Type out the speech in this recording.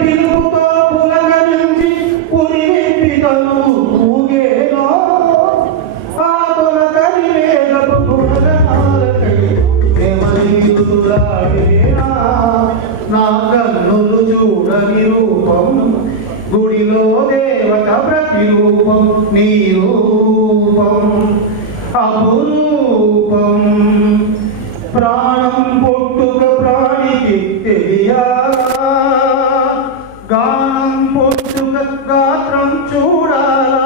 పిలుపుతో పులకరించి పురివిప్పితను ఊగేలో ఆ తొలకరి వేగపు పులనాలకై ప్రేమనీతులాడేనా నా కన్నులు చూడని రూపం గుడిలో దేవత ప్రతిరూపం నీ రూపం అపురూపం ప్రాణం పొట్టుక ప్రాణికి తెలియా గానం పొట్టుక గాత్రం చూడాలా